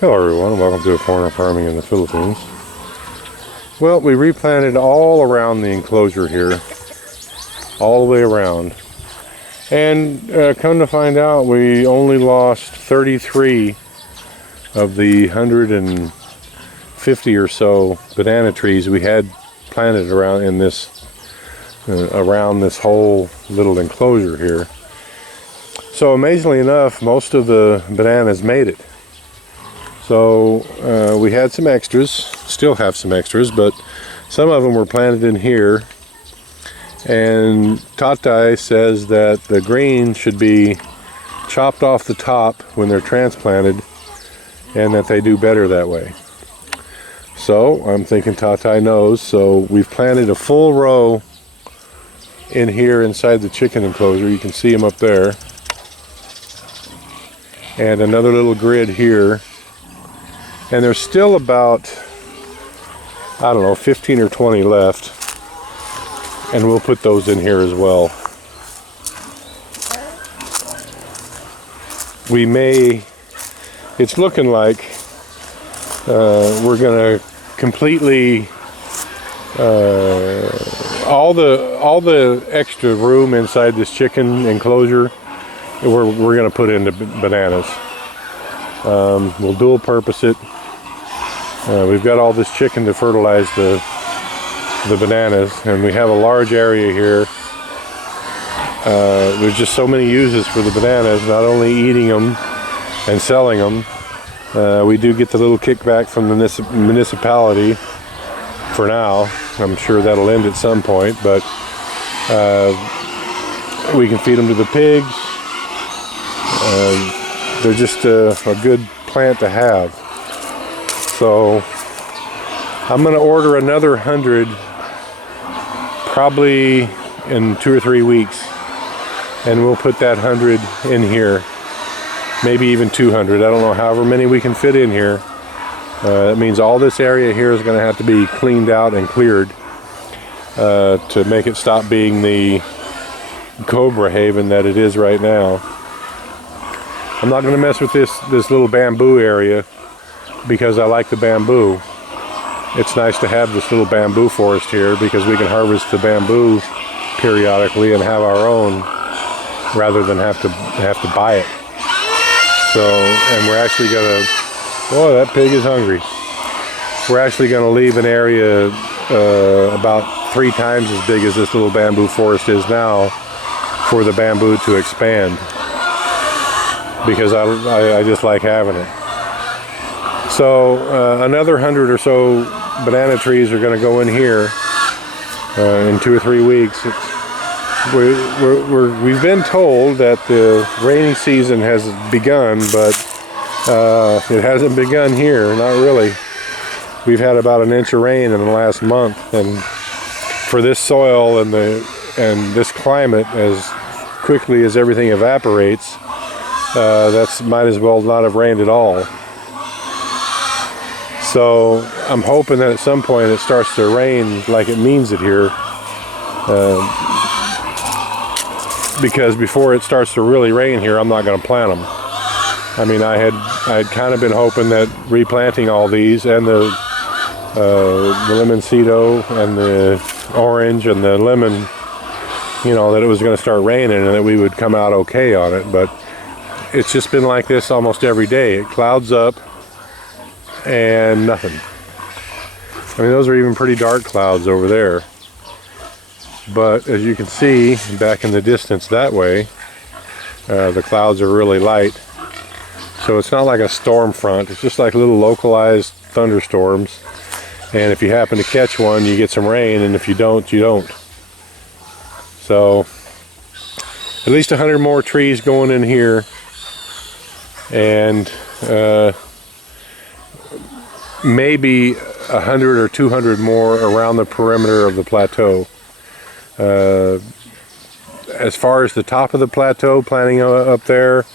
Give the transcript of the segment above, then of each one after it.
Hello everyone, welcome to Foreigner Farming in the Philippines. Well, we replanted all around the enclosure here, all the way around. And come to find out, we only lost 33 of the 150 or so banana trees we had planted around in this around this whole little enclosure here. So amazingly enough, most of the bananas made it. So we had some extras, still have some extras, but some of them were planted in here. And Tatay says that the green should be chopped off the top when they're transplanted, and that they do better that way. So I'm thinking Tatay knows, so we've planted a full row in here inside the chicken enclosure. You can see them up there. And another little grid here. And there's still about, I don't know, 15 or 20 left. And we'll put those in here as well. We may, it's looking like we're going to completely, all the extra room inside this chicken enclosure, we're going to put into bananas. We'll dual purpose it. We've got all this chicken to fertilize the bananas, and we have a large area here. There's just so many uses for the bananas, not only eating them and selling them. We do get the little kickback from the municipality for now. I'm sure that'll end at some point, but we can feed them to the pigs. They're just a good plant to have. So I'm going to order another 100 probably in 2 or 3 weeks, and we'll put that 100 in here, maybe even 200. I don't know, however many we can fit in here. That means all this area here is going to have to be cleaned out and cleared to make it stop being the cobra haven that it is right now. I'm not going to mess with this little bamboo area because I like the bamboo. It's nice to have this little bamboo forest here because we can harvest the bamboo periodically and have our own rather than have to buy it. So, and we're actually going to, oh, that pig is hungry. We're actually going to leave an area about 3 times as big as this little bamboo forest is now for the bamboo to expand, because I just like having it. So another 100 or so banana trees are going to go in here in 2 or 3 weeks. We've been told that the rainy season has begun, but it hasn't begun here, not really. We've had about an inch of rain in the last month, and for this soil and this climate, as quickly as everything evaporates, that's might as well not have rained at all. So I'm hoping that at some point it starts to rain like it means it here, because before it starts to really rain here, I'm not going to plant them. I mean, I had kind of been hoping that replanting all these and the limoncito and the orange and the lemon, you know, that it was going to start raining and that we would come out okay on it, but it's just been like this almost every day. It clouds up and nothing. I mean, those are even pretty dark clouds over there. But as you can see back in the distance that way, the clouds are really light. So it's not like a storm front. It's just like little localized thunderstorms. And if you happen to catch one, you get some rain, and if you don't, you don't. So at least 100 more trees going in here, and maybe 100 or 200 more around the perimeter of the plateau. As far as the top of the plateau, planting up there,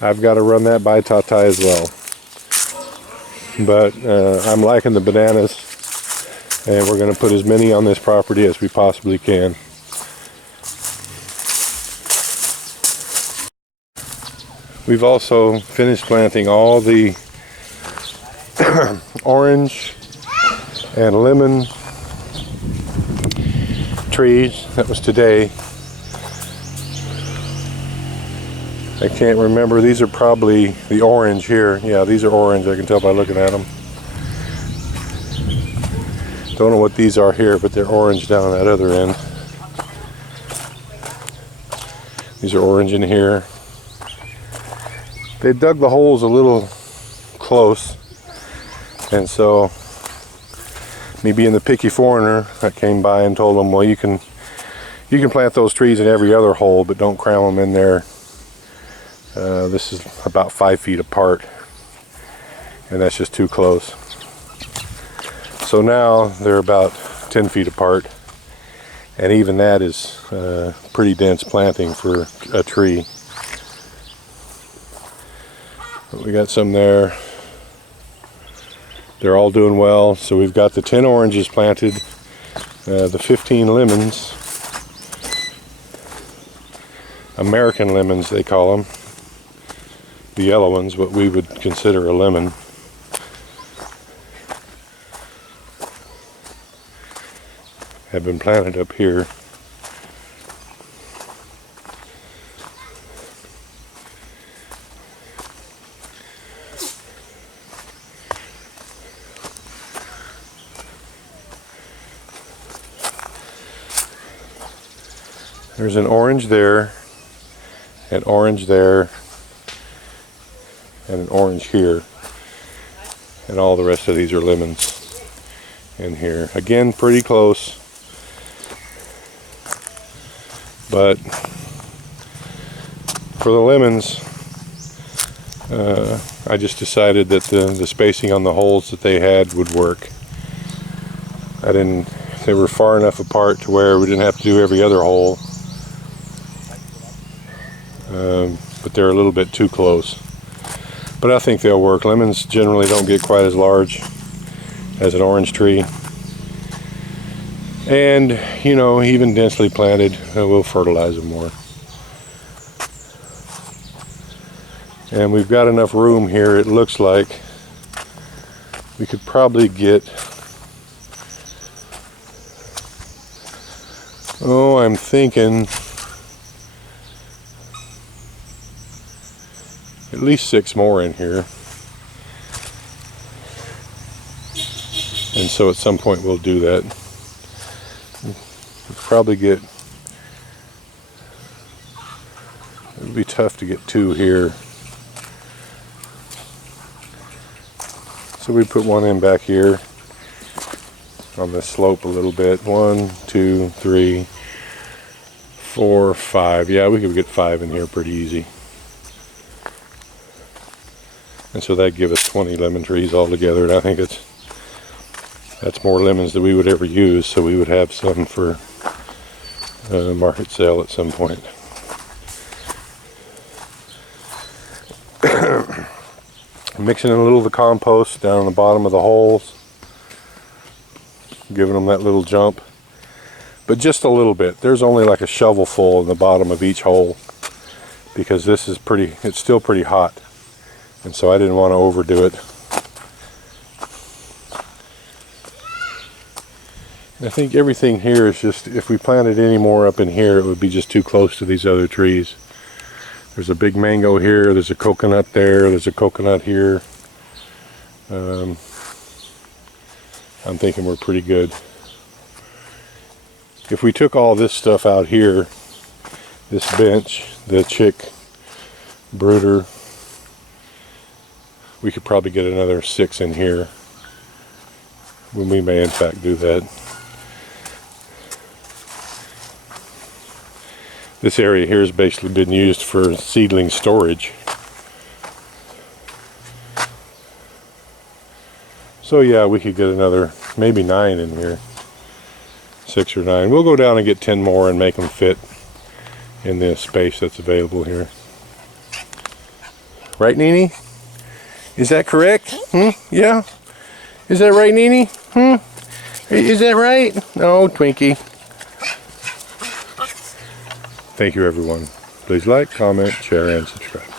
I've got to run that by Tatay as well. But I'm liking the bananas, and we're going to put as many on this property as we possibly can. We've also finished planting all the orange and lemon trees. That was today. I can't remember. These are probably the orange here. Yeah, these are orange. I can tell by looking at them. Don't know what these are here, but they're orange down that other end. These are orange in here. They dug the holes a little close, and so me being the picky foreigner, I came by and told them, well, you can plant those trees in every other hole, but don't cram them in there. This is about 5 feet apart, and that's just too close. So now they're about 10 feet apart, and even that is pretty dense planting for a tree. But we got some there. They're all doing well. So we've got the 10 oranges planted, the 15 lemons, American lemons they call them, the yellow ones, what we would consider a lemon. Have been planted up here. There's an orange there, an orange there, and an orange here, and all the rest of these are lemons in here. Again, pretty close, but for the lemons, I just decided that the spacing on the holes that they had would work. They were far enough apart to where we didn't have to do every other hole. But they're a little bit too close. But I think they'll work. Lemons generally don't get quite as large as an orange tree. And, you know, even densely planted, we'll fertilize them more. And we've got enough room here, it looks like. We could probably get, I'm thinking at least 6 more in here. And so at some point we'll do that. We'll probably get, it would be tough to get 2 here. So we put 1 in back here on the slope a little bit. 1, 2, 3, 4, 5. Yeah, we could get 5 in here pretty easy. And so that'd give us 20 lemon trees altogether, and I think that's more lemons than we would ever use, so we would have some for market sale at some point. Mixing in a little of the compost down on the bottom of the holes, giving them that little jump, but just a little bit. There's only like a shovelful in the bottom of each hole, because this is it's still pretty hot. And so I didn't want to overdo it. I think everything here is just, if we planted any more up in here, it would be just too close to these other trees. There's a big mango here, there's a coconut there, there's a coconut here. I'm thinking we're pretty good. If we took all this stuff out here, this bench, the chick brooder, we could probably get another 6 in here. We may in fact do that. This area here has basically been used for seedling storage. So yeah, we could get another maybe 9 in here. 6 or 9. We'll go down and get 10 more and make them fit in the space that's available here. Right, Nene? Is that correct? Yeah? Is that right, Nene? Is that right? No, Twinkie. Thank you, everyone. Please like, comment, share, and subscribe.